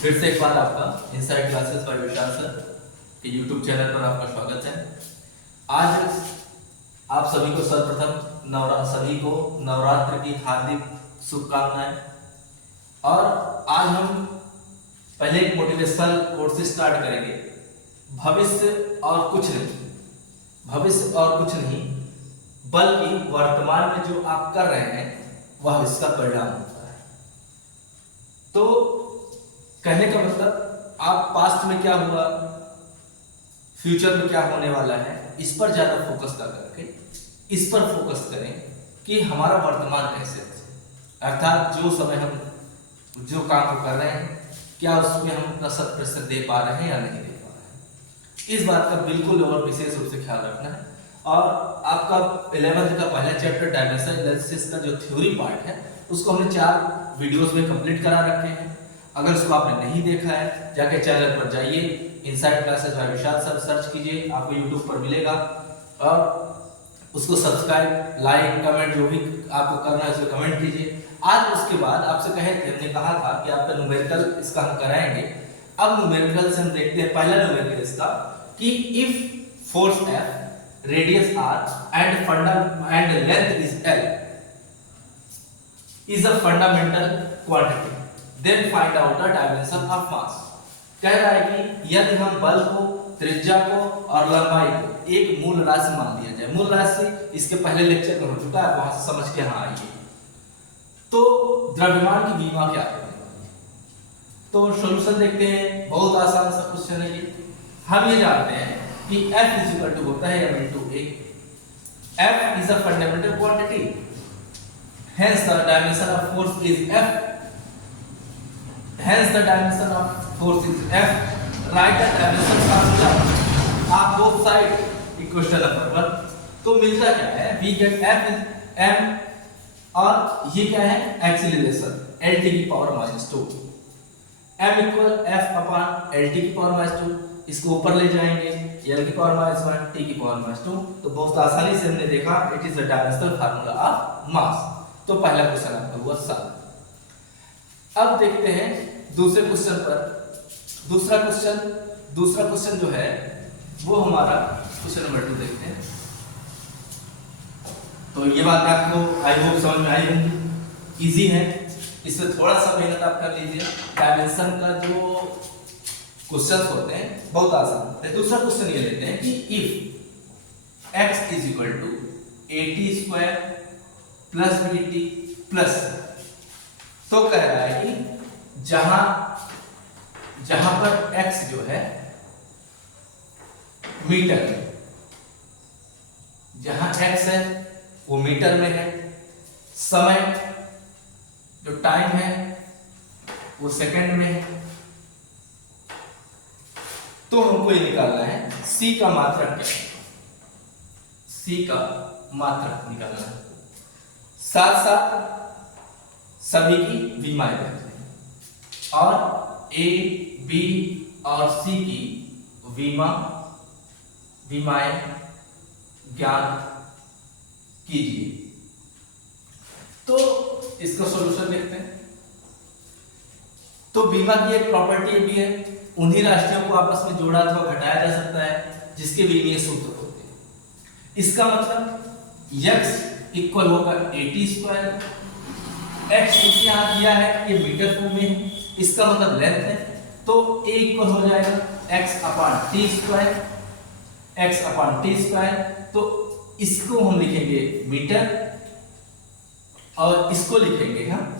फिर से एक बार आपका इनसाइड क्लासेस बाय विशाल सर के यूट्यूब चैनल पर आपका स्वागत है। आज आप सभी को सर्वप्रथम सभी को नवरात्र की हार्दिक शुभकामनाएं। और आज हम पहले एक मोटिवेशनल कोर्स स्टार्ट करेंगे। भविष्य और कुछ नहीं बल्कि वर्तमान में जो आप कर रहे हैं वह इसका परिणाम होता है। तो कहने का मतलब आप पास्ट में क्या हुआ, फ्यूचर में क्या होने वाला है, इस पर ज्यादा फोकस ना करके इस पर फोकस करें कि हमारा वर्तमान कैसे है। अर्थात जो समय हम जो काम को कर रहे हैं क्या उसमें हम अपना 100% दे पा रहे हैं या नहीं दे पा रहे हैं, इस बात का बिल्कुल और विशेष रूप से ख्याल रखना है। और आपका 11th का पहला चैप्टर डायमेंशन एनालिसिस का जो थ्योरी पार्ट है उसको हमने 4 वीडियोस में कंप्लीट करा रखे हैं। अगर उसको आपने नहीं देखा है जाके चैनल पर जाइए, इनसाइड क्लासेस बाय विशाल सर सर्च कीजिए, आपको यूट्यूब पर मिलेगा। और उसको सब्सक्राइब, लाइक, कमेंट जो भी आपको करना है उसको कमेंट कीजिए। आज उसके बाद आपसे हमने कहा था कि आपका न्यूमेरिकल इसका हम कराएंगे। अब न्यूमेरिकल से हम देखते हैं पहला न्यूमेरिकल इसका कि if force F, radius R and length is L is a fundamental quantity, then find out the dimension of mass। कह रहा है कि यदि हम बल को, त्रिज्या को और लंबाई को एक मूल राशि मान लिया जाए, मूल राशि इसके पहले लेक्चर में हो चुका है, वहां से समझ के यहाँ आइए, तो द्रव्यमान की विमा क्या है। तो सॉल्यूशन देखते हैं, बहुत आसान सा क्वेश्चन है ये। हम ये जानते हैं कि F इज इक्वल टू होता है m into A। F is a fundamental quantity, hence the dimension of force is F। Hence the dimension of force is F। Write the dimension formula of both side equation number 1। तो मिलता क्या है, we get F is m और ये क्या है acceleration L t की power -2। m equal F upon L t की पावर -2, इसको ऊपर ले जाएंगे L की पावर -1 t की पावर -2। तो बहुत आसानी से हमने देखा it is the dimensional formula of mass. तो पहला क्वेश्चन आपका हुआ सॉल्व। अब देखते हैं दूसरे क्वेश्चन पर। दूसरा क्वेश्चन जो है वो हमारा क्वेश्चन नंबर 2 देखते हैं। तो ये बात आपको आई होप समझ में आई होगी, इजी है, इसमें थोड़ा सा मेहनत आप कर लीजिए। डायमेंशन का जो क्वेश्चन होते हैं बहुत आसान है। दूसरा क्वेश्चन ये लेते हैं कि if x is equal to at² plus bt plus, तो कह रहा है कि जहां पर x जो है मीटर में, जहां x है वो मीटर में है, समय जो टाइम है वो सेकंड में है, तो हमको ये निकालना है c का मात्रक क्या है, c का मात्रक निकालना है। साथ साथ सभी की विमाएं करते हैं और a, b और c की विमाएं ज्ञात कीजिए। तो इसका सॉल्यूशन देखते हैं। तो बीमा की एक प्रॉपर्टी भी है, उन्हीं राशियों को आपस में जोड़ा अथवा घटाया जा सकता है जिसके विमीय सूत्र होते हैं। इसका मतलब x इक्वल होगा at²। x यहां दिया है ये मीटर फॉर्म में है, इसका मतलब लेंथ है, तो a इक्वल हो जाएगा x अपॉन t²। तो इसको हम लिखेंगे मीटर और इसको लिखेंगे हम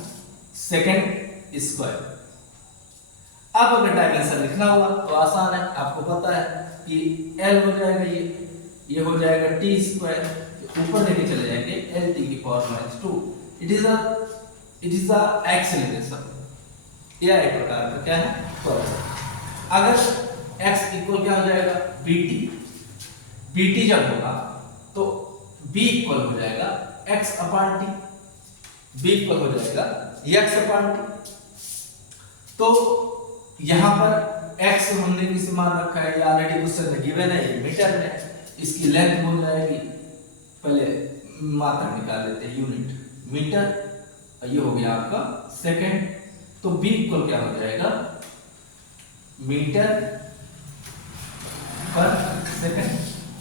सेकंड स्क्वायर। अब अगर डायमेंशन लिखना हुआ तो आसान है, आपको पता है कि L हो जाएगा ये हो जाएगा t², ऊपर लेके चले जाएंगे L t की power -2। It is the acceleration, यह एक प्रकार का क्या है त्वरण। अगर x इक्वल क्या हो जाएगा bt जब होगा तो b इक्वल हो जाएगा x upon t, b equal हो जाएगा x अपॉन t। तो यहां पर x हमने किस मान रखा है, ये ऑलरेडी क्वेश्चन में गिवन है, ये मीटर में, इसकी लेंथ हो जाएगी, पहले मात्रा निकाल लेते हैं यूनिट मीटर, ये हो गया आपका सेकंड। तो b इक्वल क्या हो जाएगा मीटर पर सेकंड।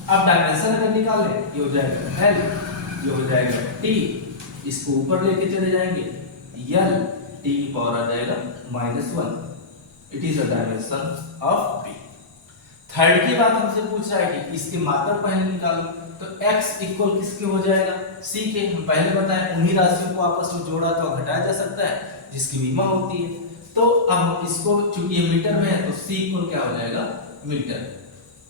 अब डायमेंशन अगर निकालें ये हो जाएगा एल, ये हो जाएगा टी, इसको ऊपर लेके चले जाएंगे एल टी की पावर आ जाएगा -1। It is a dimension of B. Third की बात हमसे पूछ रहा है कि इसके मात्रक पहले निकालो, तो x इक्वल किसके हो जाएगा, c के। हम पहले बताए उन्हीं राशियों को आपस में जोड़ा तो घटाया जा सकता है जिसकी विमा होती है। तो अब हम इसको चूंकि ये मीटर में है तो c इक्वल क्या हो जाएगा मीटर,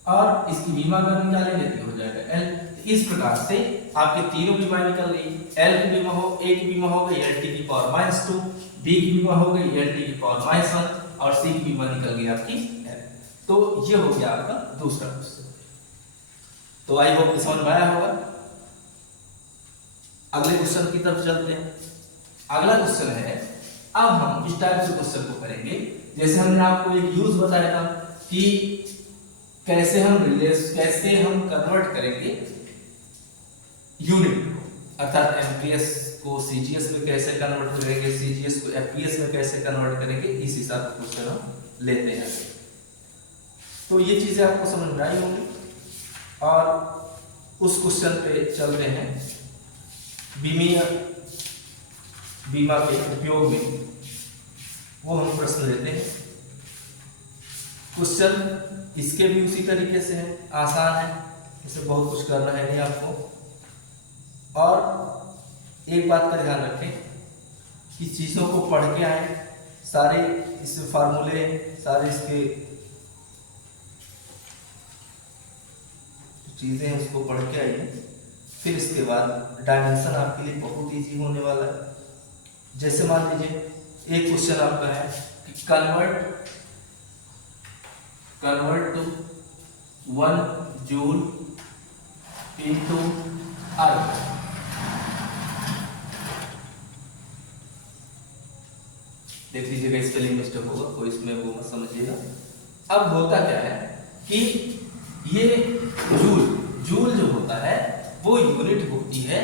और इसकी विमा अगर निकालेंगे तो हो जाएगा l। इस प्रकार से आपके तीनों बीमा निकल गई। l की बीमा हो, a की बीमा हो गई lt की पावर -2, b की बीमा हो गई lt की पावर -1 और c की बीमा निकल गई आपकी l। तो ये हो गया आपका दूसरा क्वेश्चन। तो आई होप समझ में आया होगा। अगले क्वेश्चन की तरफ चलते हैं। अगला क्वेश्चन है, अब हम इस टाइप से क्वेश्चन को करेंगे जैसे हमने आपको एक यूज बताया था कि कैसे हम कन्वर्ट करेंगे यूनिट, अर्थात एमपीएस को सीजीएस में कैसे कन्वर्ट करेंगे, सीजीएस को एफपीएस में कैसे कन्वर्ट करेंगे, इस हिसाब से क्वेश्चन हम लेते हैं। तो ये चीजें आपको समझ में आई होंगी और उस क्वेश्चन पे चलते हैं। बीमा के उपयोग में वो हम प्रश्न लेते हैं। क्वेश्चन इसके भी उसी तरीके से है, आसान है, इसे बहुत कुछ करना है नहीं आपको। और एक बात का ध्यान रखें कि चीजों को पढ़ के आए, सारे इस फार्मूले, सारे इसके चीजें उसको पढ़ के आइए, फिर इसके बाद डायमेंशन आपके लिए बहुत इजी होने वाला है। जैसे मान लीजिए एक क्वेश्चन आपका है कि कन्वर्ट टू 1 जूल इनटू अर्थ। देख लीजिएगा स्पेलिंग मिस्टेक होगा, कोई इसमें वो मत समझिएगा। अब होता क्या है कि ये जूल जो होता है वो यूनिट होती है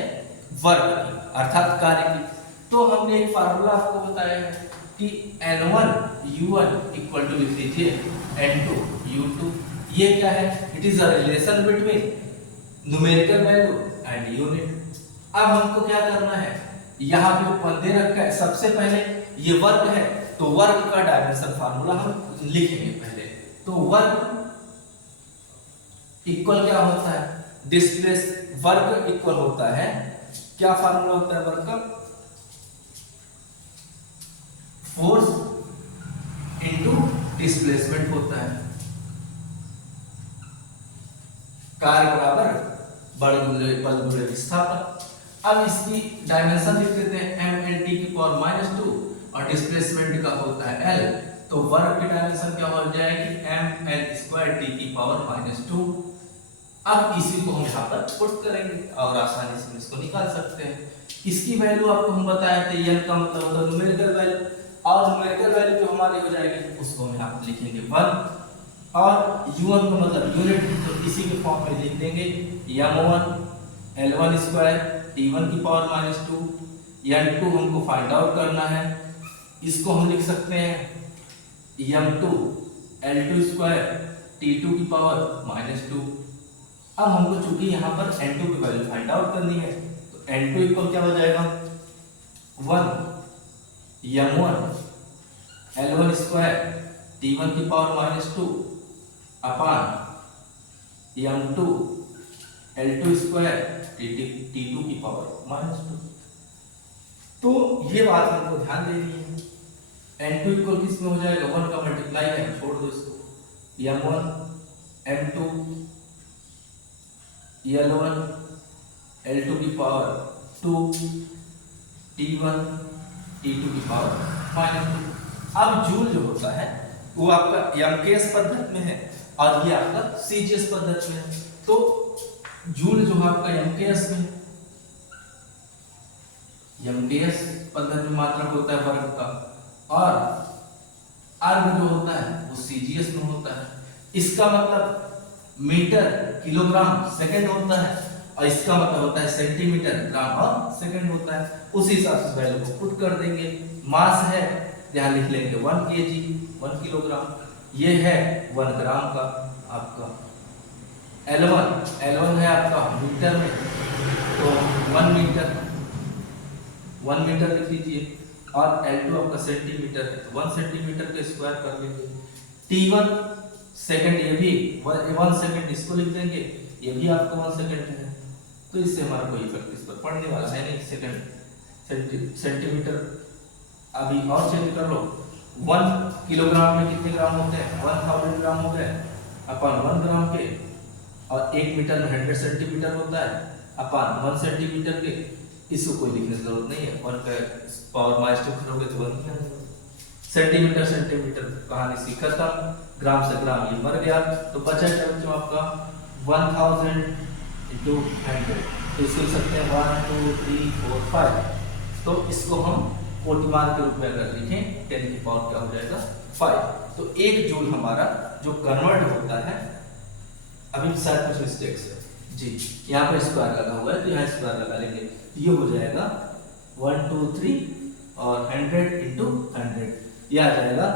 वर्ग की, अर्थात कार्य की। तो हमने एक फार्मूला आपको बताया है कि N1 U1 इक्वल टू लिख लीजिए N2 U2। ये क्या है, it is a relation between numerical value and unit. अब हमको क्या करना है, यहाँ पे ऊपर दे रखा है, सबसे पहले ये वर्ग है तो वर्ग का डायमेंशन फार्मूला हम लिखेंगे पहले। तो वर्ग इक्वल क्या होता है, डिस्प्लेस वर्ग इक्वल होता है, क्या फार्मूला होता है वर्ग का, फोर्स इनटू डिस्प्लेसमेंट होता है। कार्य बराबर बल गुणे विस्थापन। अब इसकी डायमेंशन लिख देते हैं mlt की पावर -2 और डिस्प्लेसमेंट का होता है l। तो वर्ग की डायमेंशन क्या हो जाएगी ml² t की पावर -2। अब इसी को हम यहाँ पर पुट करेंगे और आसानी से इसको निकाल सकते हैं। इसकी वैल्यू आपको हम बताए थे, n का मतलब होता है न्यूमेरिकल वैल्यू, और न्यूमेरिकल वैल्यू जो हमारी हो जाएगी उसको हम यहाँ पर लिखेंगे 1, और u1 का मतलब यूनिट, तो इसी के फॉर्म में लिख देंगे m1 l1² t1 की पावर -2। n2 हमको फाइंड आउट करना है, इसको हम लिख सकते हैं m2 l2² t2 की पावर -2। अब हमको चूंकि यहाँ पर n2 की वैल्यू फाइंड आउट करनी है, तो n2 इक्वल क्या हो जाएगा 1 m1 l1² t1 की पावर -2 अपान m2 l2² t2 की पावर -2। तो ये बात हमको ध्यान देनी है। n2 इक्वल किस में हो जाएगा, 1 का मल्टीप्लाई है, छोड़ दो इसको, m1 m2 l1 l2 की पावर 2 t1 t2 की पावर -2। अब जूल जो होता है वो आपका एमकेएस पद्धति में है और ये आपका सीजीएस पद्धति में है। तो जूल जो है आपका एमकेएस में, एमकेएस पद्धति में मात्रक होता है वर्ग का, और अर्ग जो होता है वो सीजीएस में होता है। इसका मतलब मीटर किलोग्राम सेकंड होता है और इसका मतलब होता है सेंटीमीटर ग्राम और सेकंड होता है। उसी हिसाब से वैल्यू को पुट कर देंगे। मास है, यहाँ लिख लेंगे 1 kg 1 किलोग्राम, ये है 1 ग्राम का आपका। L1 है आपका मीटर में, तो 1 मीटर लिख लीजिए। और L2 आपका सेंटीमीटर है, तो 1 सेंटीमीटर के स्क्वायर कर लेंगे। T1 सेकंड, ये भी 1 सेकंड, इसको लिख देंगे, ये भी आपका 1 सेकंड है। तो इससे हमारा कोई इफेक्ट इस पर पड़ने वाला है नहीं। सेकंड सेंटीमीटर अभी और चेंज कर लो। 1 किलोग्राम में कितने ग्राम होते हैं? 1000 ग्राम हो गए अपन 1 ग्राम के। और 1 मीटर में 100 सेंटीमीटर होता है अपन 1 सेंटीमीटर के। इसको कोई लिखने की जरूरत नहीं है, 1 का पावर -2 करोगे तो 1 ही आएगा। सेंटीमीटर कहानी सी खत्म। ग्राम से ग्राम ये मर गया, तो बचा क्या बच्चों आपका 1000 into 100। तो इसको लिख सकते हैं 1 2 3 4 5। तो इसको हम कोटिमान के रूप में अगर लिखें 10 की पावर क्या हो जाएगा 5। तो 1 जूल हमारा जो कन्वर्ट होता है, अभी शायद कुछ मिस्टेक्स है जी, यहाँ पर स्क्वायर लगा हुआ है तो यहाँ स्क्वायर लगा लेंगे, ये हो जाएगा 1 2 3 और 100 into 100, ये आ जाएगा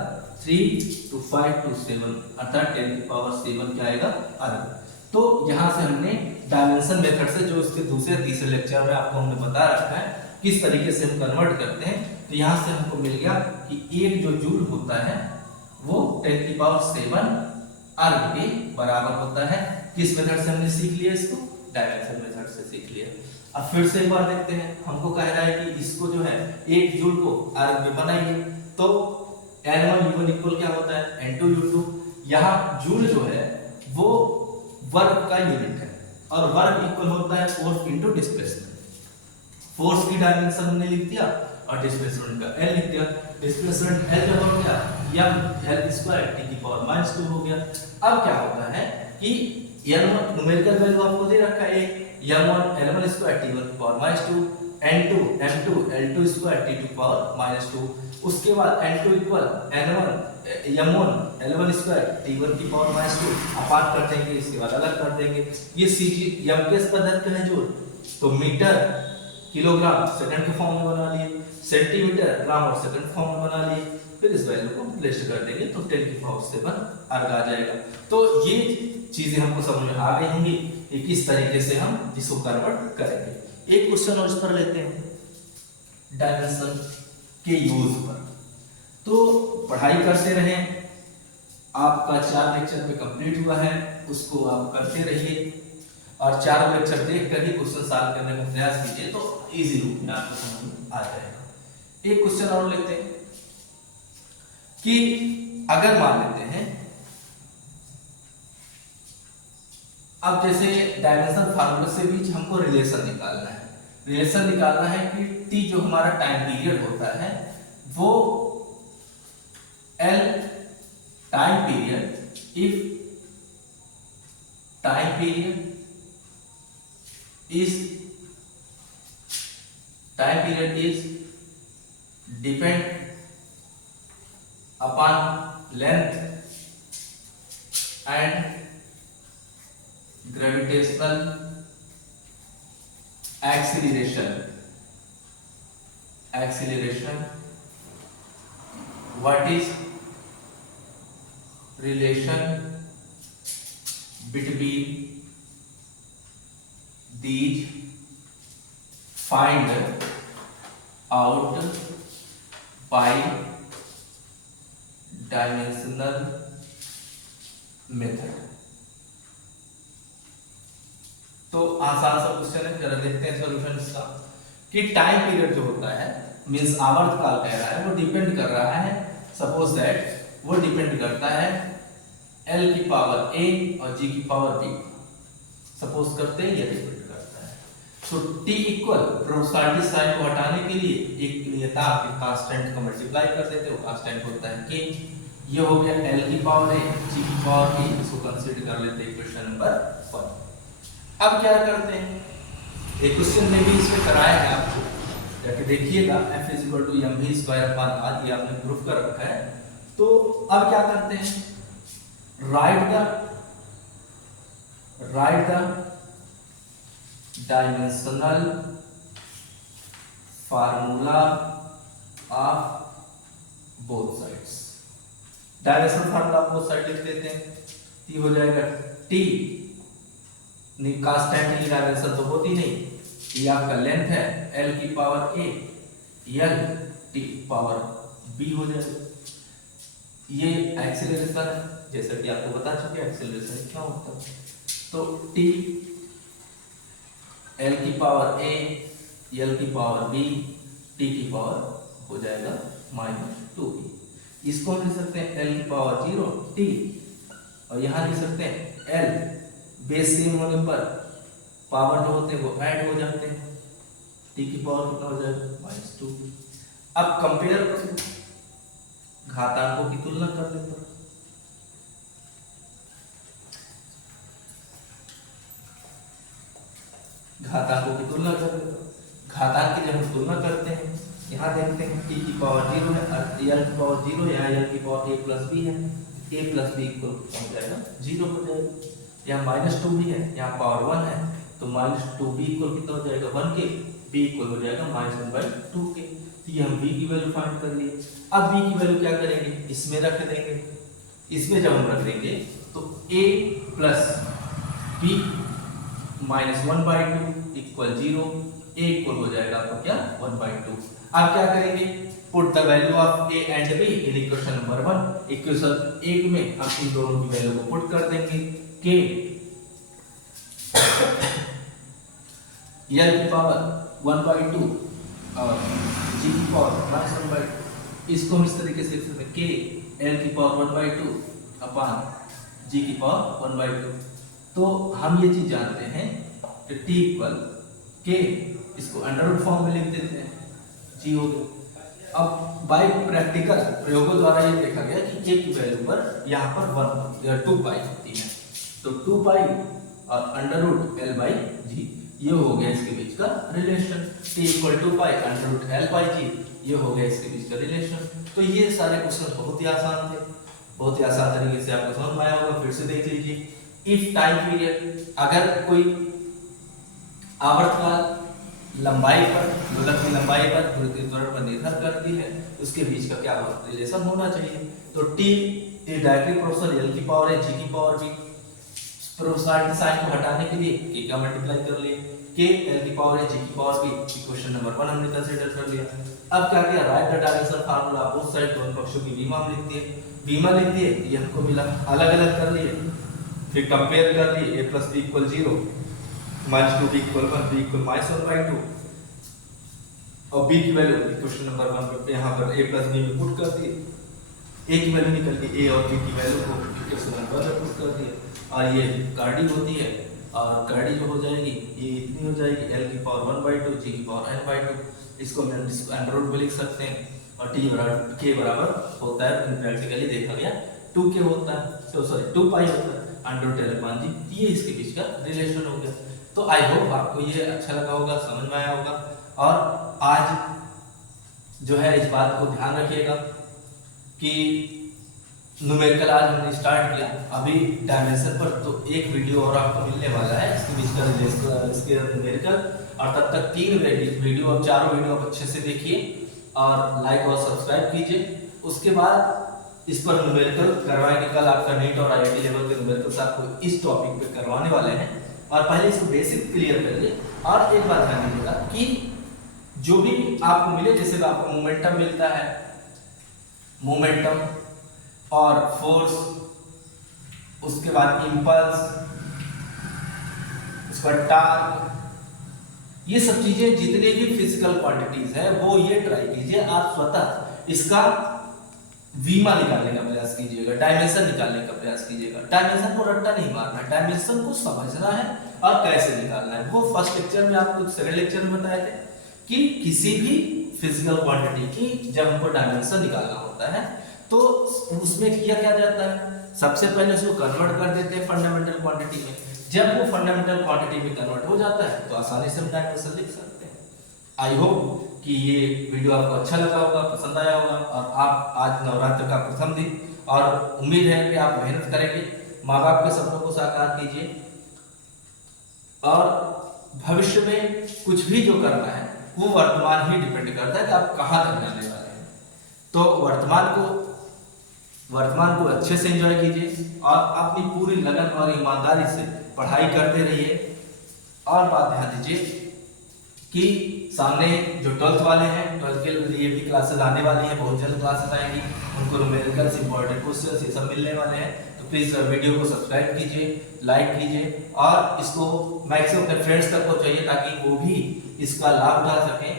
3 to 5 to 7, अर्थात 10 की पावर 7 क्या आएगा अर्ग। तो यहाँ से हमने डायमेंशन मेथड से, जो इसके दूसरे तीसरे लेक्चर में आपको हमने बता रखा है किस तरीके से हम कन्वर्ट करते हैं, तो यहाँ से हमको मिल गया कि एक जो जूल होता है वो 10 की पावर 7 अर्ग के बराबर होता है। किस मेथड से हमने सीख लिया इसको? डायमेंशन मेथड से सीख लिया। अब फिर से एक बार देखते हैं, हमको कह रहा है कि इसको जो है 1 जूल को अर्ग में बनाइए, तो N1 इक्वल क्या होता है N2 U2। यहाँ जूल जो है वो वर्क का यूनिट है और वर्क इक्वल होता है फोर्स इनटू डिस्प्लेसमेंट। फोर्स की डायमेंशन हमने लिख दिया और डिस्प्लेसमेंट का L लिख दिया। डिस्प्लेसमेंट L जब हो गया m L स्क्वायर t की पावर -2 हो गया। अब क्या होता है कि n1 न्यूमेरिकल वैल्यू आपको दे रखा है, m1 L1 स्क्वायर t1 की power -2, n2 m2 L2 square t2 की पावर -2। उसके बाद n2 equal n1 m1 L1 square t1 की पावर -2 अपार्ट कर देंगे, इसके बाद अलग कर देंगे। ये सीजी m के पद्धति है जो, तो मीटर किलोग्राम सेकंड के फॉर्म में बना लिए, सेंटीमीटर ग्राम और सेकंड फॉर्म में बना लिए, फिर इस वैल्यू को प्लेस कर देंगे तो 10 की पावर 7 अर्ग आ जाएगा। तो ये चीजें हमको समझ में आ गई होंगी कि किस तरीके से हम इसको कन्वर्ट करेंगे। एक क्वेश्चन और इस पर लेते हैं डायमेंशन के यूज पर। तो पढ़ाई करते रहें, आपका 4 लेक्चर पे कंप्लीट हुआ है, उसको आप करते रहिए और 4 लेक्चर देख कर ही क्वेश्चन सॉल्व करने का प्रयास कीजिए, तो इजी रूप में आपको समझ में आ जाएगा। एक क्वेश्चन और लेते हैं कि अगर मान लेते हैं, अब जैसे डायमेंशन फार्मूला से बीच हमको रिलेशन निकालना है। रिलेशन निकालना है कि टी जो हमारा टाइम पीरियड होता है वो L time period, if time period is depend upon length and gravitational acceleration, what is relation between these? Find out by dimensional method. तो आसान सा क्वेश्चन है, जरा देखते हैं सॉल्यूशन इसका। कि टाइम पीरियड जो होता है मींस आवर्तकाल कह रहा है, वो डिपेंड कर रहा है, सपोज दैट वो डिपेंड करता है L की पावर a और G की पावर b, सपोज करते हैं ये डिपेंड करता है। तो t इक्वल प्रोपोर्शनलिटी साइन को हटाने के लिए एक नियतांक के कांस्टेंट को मल्टीप्लाई कर देते हैं, वो कांस्टेंट होता है k। ये हो गया L की पावर a, G की पावर b, इसको कंसीडर कर लेते हैं क्वेश्चन नंबर 1। अब क्या करते हैं, एक क्वेश्चन में भी इसमें कराया है आपको, जाके देखिएगा f = mv²/r, ये आपने प्रूफ कर रखा है। तो अब क्या करते हैं, write the dimensional formula of both sides। Dimension formula आपको साइड लिख देते हैं, ये हो जाएगा टी कांस्टेंट की डायमेंशन तो होती नहीं, ये आपका लेंथ है एल की power A L T power B हो जाएगा। ये एक्सीलरेशन है, जैसा कि आपको बता चुके एक्सीलरेशन क्या होता है। तो टी एल की पावर ए एल की पावर बी टी की पावर हो जाएगा -2b। इसको हम लिख सकते हैं एल की पावर 0 टी, और यहाँ लिख सकते हैं एल बेस सेम होने पर पावर जो होते हैं वो ऐड हो जाते हैं, टी की पावर कितना हो जाएगा -2b। अब कंपेयर घातांकों की तुलना करने पर घातांकों की तुलना करने पर घातांक की जब हम तुलना करते हैं, यहाँ देखते हैं टी की पावर 0 है, एल की पावर 0 है, यहाँ एल की पावर a प्लस बी है, a प्लस बी इक्वल हो जाएगा 0 हो जाएगा। यहाँ -2b है, यहाँ पावर 1 है, तो -2b इक्वल कितना हो जाएगा 1 के, b इक्वल हो जाएगा -1/2 के। तो ये हम b की वैल्यू फाइंड कर लिए। अब b की वैल्यू क्या करेंगे, इसमें रख देंगे। इसमें जब हम रख देंगे तो a plus b -1/2 equal 0, a equal हो जाएगा आपको क्या 1/2। अब क्या करेंगे, put the value of a and b in equation number 1। Equation 1 में हम इन दोनों की वैल्यू को पुट कर देंगे, k l की पावर 1/2 और g की पावर -1/2। इसको हम इस तरीके से लिख सकते हैं k l की पावर 1/2 अपॉन g की पावर 1/2। तो हम ये चीज जानते हैं कि t इक्वल k, इसको अंडर रूट फॉर्म में लिख देते हैं, g हो गया। अब बाय प्रैक्टिकल प्रयोगों द्वारा ये देखा गया कि k की वैल्यू पर यहाँ पर 2 पाई होती है, तो 2 पाई और under root l by g, ये हो गया इसके बीच का relation. t equal 2 pi under root l by g, ये हो गया इसके बीच का रिलेशन। तो ये सारे क्वेश्चन बहुत ही आसान थे, बहुत ही आसान तरीके से आपको समझ में आया होगा। फिर से देख लीजिए, इफ टाइम पीरियड, अगर कोई आवर्तकाल लंबाई पर, दोलक की लंबाई पर, त्वरण पर निर्भर करती है, उसके बीच का क्या रिलेशन होना चाहिए। तो t डायरेक्टली प्रोपोर्शनल l की पावर है g की पावर b, प्रोपोर्शनलिटी साइन को हटाने के लिए k का मल्टीप्लाई कर लिए, k l की पावर है g की पावर b, इक्वेशन नंबर 1 हमने कंसीडर कर लिया। अब क्या किया, right the dimension formula both side, दोनों पक्षों की बीमा लिख दिए, बीमा लिख दिए, ये हमको मिला, अलग अलग कर लिए, फिर कंपेयर कर लिए, a plus b equal 0, -2b equal 1, b equal -1/2, और b की वैल्यू इक्वेशन नंबर 1 पे यहाँ पर a प्लस b में पुट कर दिए, a की वैल्यू निकल गई, a और b की वैल्यू को इक्वेशन नंबर 1 में पुट कर दिए, और ये कर्डी होती है, और कर्डी जो हो जाएगी ये इतनी हो जाएगी l की पावर 1/2 g की पावर n/2। इसको हम अंडर रूट में लिख सकते हैं, और t बराबर k बराबर होता है, प्रैक्टिकली देखा गया 2k होता है, तो सॉरी 2 पाई होता है under root l upon g। ये इसके बीच का रिलेशन हो गया। तो आई होप आपको ये अच्छा लगा होगा, समझ में आया होगा। और आज जो है इस बात को ध्यान रखिएगा कि न्यूमेरिकल आज हमने स्टार्ट किया, अभी डायमेंशन पर तो एक वीडियो और आपको मिलने वाला है इसके बीच का रिलेशन, इसके न्यूमेरिकल, और तब तक 3 वीडियो, अब 4 वीडियो आप अच्छे से देखिए और लाइक और सब्सक्राइब कीजिए। उसके बाद इस पर न्यूमेरिकल करवाएंगे, कल आपका नीट और IIT लेवल के न्यूमेरिकल आपको इस टॉपिक पे करवाने वाले हैं, और पहले इसको बेसिक क्लियर करिए। और एक बात ध्यान दीजिएगा कि जो भी आपको मिले, जैसे आपको मोमेंटम मिलता है, मोमेंटम और फोर्स, उसके बाद इंपल्स, उसका टार्क, ये सब चीजें जितने भी फिजिकल क्वांटिटीज है वो ये ट्राई कीजिए आप स्वतः इसका वीमा निकालने का प्रयास कीजिएगा, डायमेंशन निकालने का प्रयास कीजिएगा। डायमेंशन को रट्टा नहीं मारना है, डायमेंशन को समझना है और कैसे निकालना है। वो फर्स्ट लेक्चर में आपको, सेकंड लेक्चर में बताए थे कि किसी भी फिजिकल क्वांटिटी की जब हमको डायमेंशन निकालना होता है तो उसमें किया क्या जाता है, सबसे पहले उसको कन्वर्ट कर देते हैं फंडामेंटल क्वांटिटी में। जब वो फंडामेंटल क्वांटिटी में कन्वर्ट हो जाता है तो आसानी से हम डायमेंशन लिख सकते हैं। आई होप कि ये वीडियो आपको अच्छा लगा होगा, पसंद आया होगा, और आप आज नवरात्र का प्रथम दिन, और उम्मीद है कि आप मेहनत करेंगे, माँ बाप के सपनों को साकार कीजिए, और भविष्य में कुछ भी जो करना है वो वर्तमान ही डिपेंड करता है कि आप कहाँ तक जाने वाले हैं। तो वर्तमान को वर्तमान को अच्छे से एंजॉय कीजिए और अपनी पूरी लगन और ईमानदारी से पढ़ाई करते रहिए। और बात ध्यान दीजिए कि सामने जो 12th वाले हैं, 12th के लिए भी क्लासेस आने वाली हैं, बहुत जल्द क्लासेस आएंगी, उनको न्यूमेरिकल्स, इंपॉर्टेंट क्वेश्चंस ये सब मिलने वाले हैं। तो प्लीज़ वीडियो को सब्सक्राइब कीजिए, लाइक कीजिए और इसको मैक्सिमम अपने फ्रेंड्स तक पहुंचाइए ताकि वो भी इसका लाभ उठा सकें।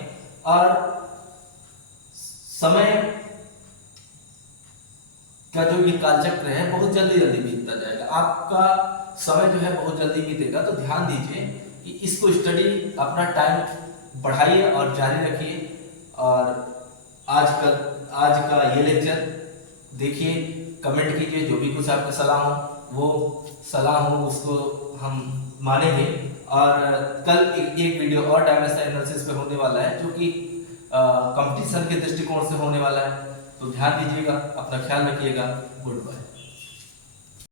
और समय का जो ये कालचक्र है बहुत जल्दी जल्दी बीतता जाएगा, आपका समय जो है बहुत जल्दी बीतेगा। तो ध्यान दीजिए कि इसको स्टडी अपना टाइम बढ़ाइए और जारी रखिए। और आज का ये लेक्चर देखिए, कमेंट कीजिए, जो भी कुछ आपका सलाह हो वो सलाह हो उसको हम मानेंगे। और कल एक वीडियो और डायमेंशनल एनालिसिस पे होने वाला है जो कि कंपटीशन के दृष्टिकोण से होने वाला है। तो ध्यान दीजिएगा, अपना ख्याल रखिएगा। Good bye.